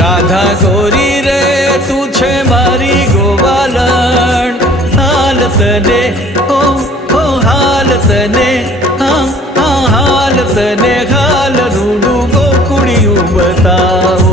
રાધા ગોરી રે તું છે મારી ગોવાલણ, હાલ તને ઓ હાલ તને, હા હાલ તને હાલ રૂડું ગોકુળિયું બતાવો.